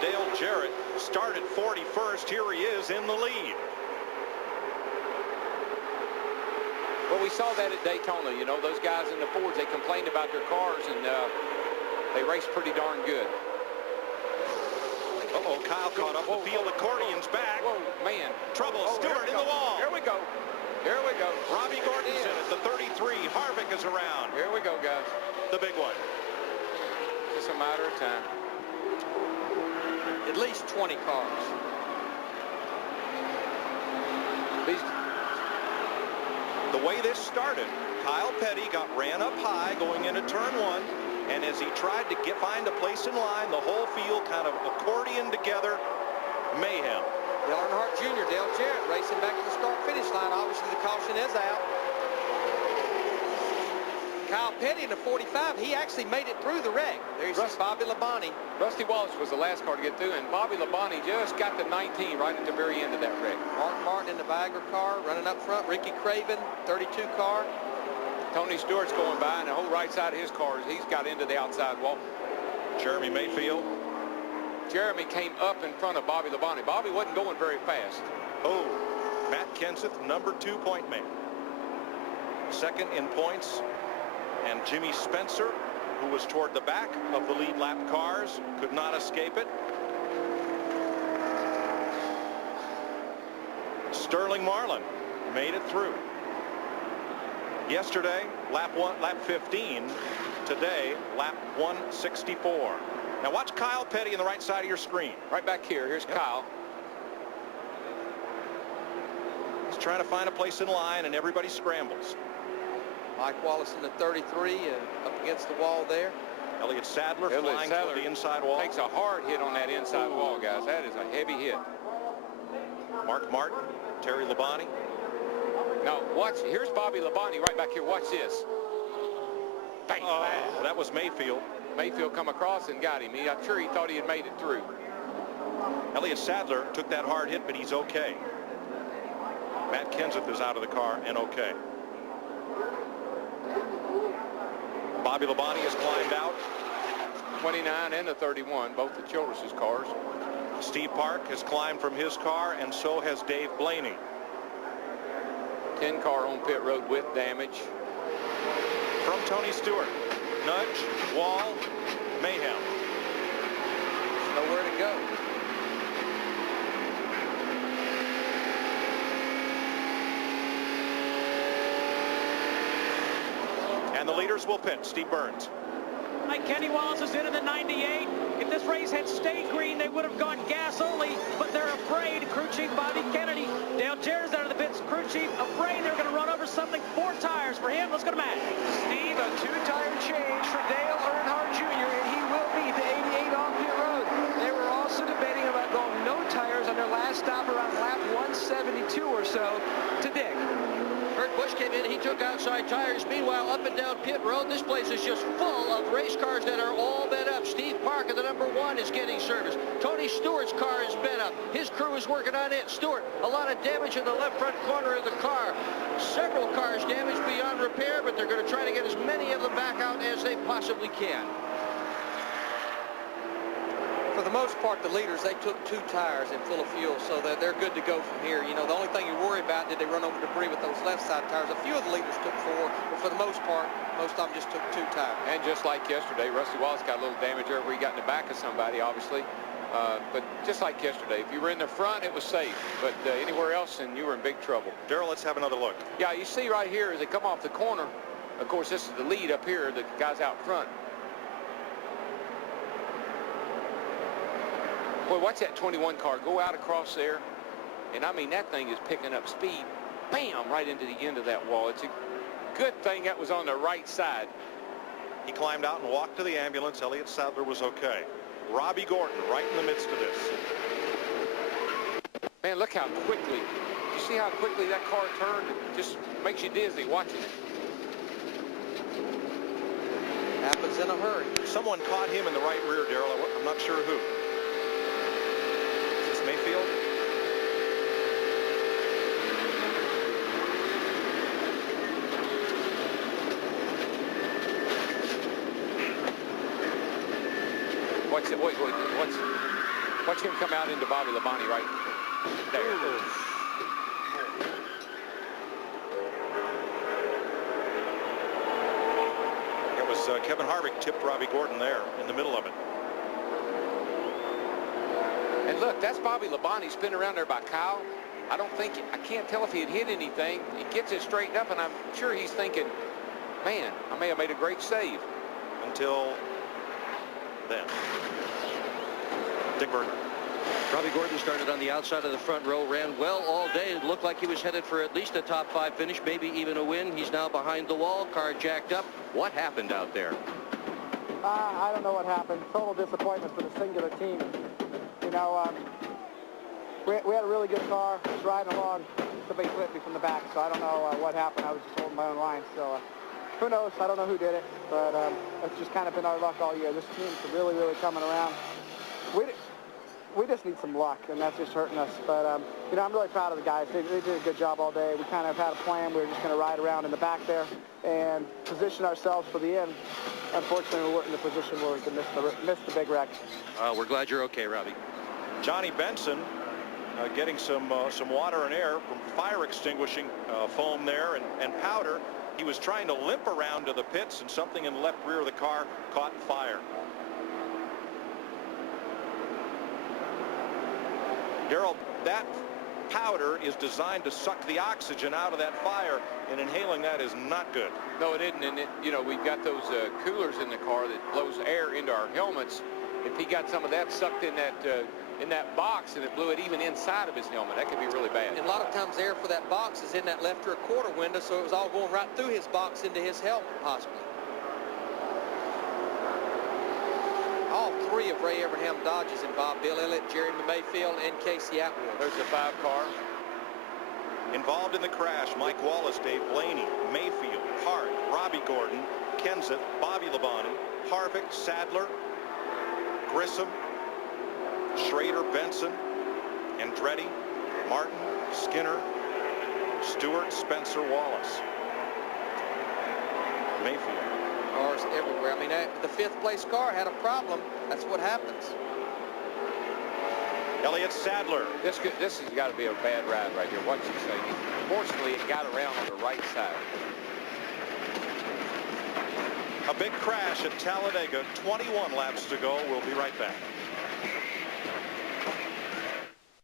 Dale Jarrett started 41st. Here he is in the lead. Well, we saw that at Daytona. You know, those guys in the Fords, they complained about their cars, and they raced pretty darn good. Uh-oh, Kyle caught up. The field accordion's back. Whoa, man. Trouble. Stewart in the wall. Here we go. Here we go. Robbie Gordon's in at the 33. Harvick is around. Here we go, guys. The big one. Just a matter of time. At least 20 cars. The way this started, Kyle Petty ran up high going into turn 1, and as he tried to find a place in line, the whole field kind of accordioned together. Mayhem. Dale Earnhardt Jr., Dale Jarrett racing back to the start-finish line. Obviously, the caution is out. Kyle Petty in the 45, he actually made it through the wreck. There's Bobby Labonte. Rusty Wallace was the last car to get through, and Bobby Labonte just got to 19 right at the very end of that wreck. Mark Martin in the Viagra car, running up front. Ricky Craven, 32 car. Tony Stewart's going by, and the whole right side of his car, he's got into the outside wall. Jeremy Mayfield. Jeremy came up in front of Bobby Labonte. Bobby wasn't going very fast. Oh, Matt Kenseth, number 2 point man. Second in points. And Jimmy Spencer, who was toward the back of the lead lap cars, could not escape it. Sterling Marlin made it through. Yesterday, lap 15. Today, lap 164. Now watch Kyle Petty on the right side of your screen. Right back here. Here's Kyle. He's trying to find a place in line, and everybody scrambles. Mike Wallace in the 33 up against the wall there. Elliott Sadler flying toward the inside wall. Takes a hard hit on that inside wall, guys. That is a heavy hit. Mark Martin, Terry Labonte. Now watch. Here's Bobby Labonte right back here. Watch this. Bang, oh, that was Mayfield. Mayfield come across and got him. I'm sure he thought he had made it through. Elliott Sadler took that hard hit, but he's okay. Matt Kenseth is out of the car and okay. Bobby Labonte has climbed out. 29 and the 31, both the Childress's cars. Steve Park has climbed from his car, and so has Dave Blaney. 10 car on pit road with damage. From Tony Stewart. Nudge, wall, mayhem. There's nowhere to go. And the leaders will pit. Steve Burns. Like Kenny Wallace is in the 98. If this race had stayed green, they would have gone gas only, but they're afraid. Crew Chief Bobby Kennedy. Dale Jarrett's out of the pits. Crew Chief afraid they're going to run over something. 4 tires for him. Let's go to Matt. Steve, a 2-tire change for Dale Earnhardt Jr., and he will be the 88 on pit road. They were also debating about going no tires on their last stop around lap 172 or so to Dick. Kurt Busch came in, he took outside tires. Meanwhile, up and down pit road, this place is just full of race cars that are all bent up. Steve Park at the number 1 is getting service. Tony Stewart's car is bent up. His crew is working on it. Stewart, a lot of damage in the left front corner of the car. Several cars damaged beyond repair, but they're going to try to get as many of them back out as they possibly can. For the most part, the leaders, they took 2 tires and full of fuel, so that they're good to go from here. You know, the only thing you worry about, did they run over debris with those left side tires? A few of the leaders took 4, but for the most part, most of them just took 2 tires. And just like yesterday, Rusty Wallace got a little damage there where he got in the back of somebody, obviously. But just like yesterday, if you were in the front, it was safe. But anywhere else, and you were in big trouble. Darrell, let's have another look. Yeah, you see right here as they come off the corner. Of course, this is the lead up here, the guys out front. Boy, watch that 21 car go out across there. And I mean, that thing is picking up speed. Bam! Right into the end of that wall. It's a good thing that was on the right side. He climbed out and walked to the ambulance. Elliott Sadler was okay. Robbie Gordon right in the midst of this. Man, look how quickly. You see how quickly that car turned? It just makes you dizzy watching it. Happens in a hurry. Someone caught him in the right rear, Darrell. I'm not sure who. Is this Mayfield? Wait, what's Watch him come out into Bobby Labonte right there. It was Kevin Harvick tipped Robbie Gordon there in the middle of it. And look, that's Bobby Labonte spinning around there by Kyle. I can't tell if he had hit anything. He gets it straightened up, and I'm sure he's thinking, man, I may have made a great save. Until then. Dick Berger. Robbie Gordon started on the outside of the front row, ran well all day. It looked like he was headed for at least a top 5 finish, maybe even a win. He's now behind the wall, car jacked up. What happened out there? I don't know what happened. Total disappointment for the singular team. You know, we had a really good car. Just riding along. Somebody flipped me from the back, so I don't know what happened. I was just holding my own line. So who knows? I don't know who did it, but it's just kind of been our luck all year. This team's really, really coming around. We just need some luck, and that's just hurting us. But, you know, I'm really proud of the guys. They did a good job all day. We kind of had a plan. We were just going to ride around in the back there and position ourselves for the end. Unfortunately, we weren't in the position where we could miss the big wreck. We're glad you're okay, Robbie. Johnny Benson getting some water and air from fire extinguishing foam there and powder. He was trying to limp around to the pits, and something in the left rear of the car caught fire. Darrell, that powder is designed to suck the oxygen out of that fire, and inhaling that is not good. No, it isn't. And, you know, we've got those coolers in the car that blows air into our helmets. If he got some of that sucked in that box and it blew it even inside of his helmet, that could be really bad. And a lot of times air for that box is in that left rear quarter window, so it was all going right through his box into his helmet, possibly. All 3 of Ray Abraham Dodge's involved: Bill Elliott, Jerry Mayfield, and Casey Atwood. There's the 5 car. Involved in the crash: Mike Wallace, Dave Blaney, Mayfield, Hart, Robbie Gordon, Kenseth, Bobby Labonte, Harvick, Sadler, Grissom, Schrader, Benson, Andretti, Martin, Skinner, Stewart, Spencer, Wallace, Mayfield. Cars everywhere. I mean, the 5th place car had a problem. That's what happens. Elliott Sadler. This has got to be a bad ride right here. Watch this thing. Fortunately, it got around on the right side. A big crash at Talladega. 21 laps to go. We'll be right back.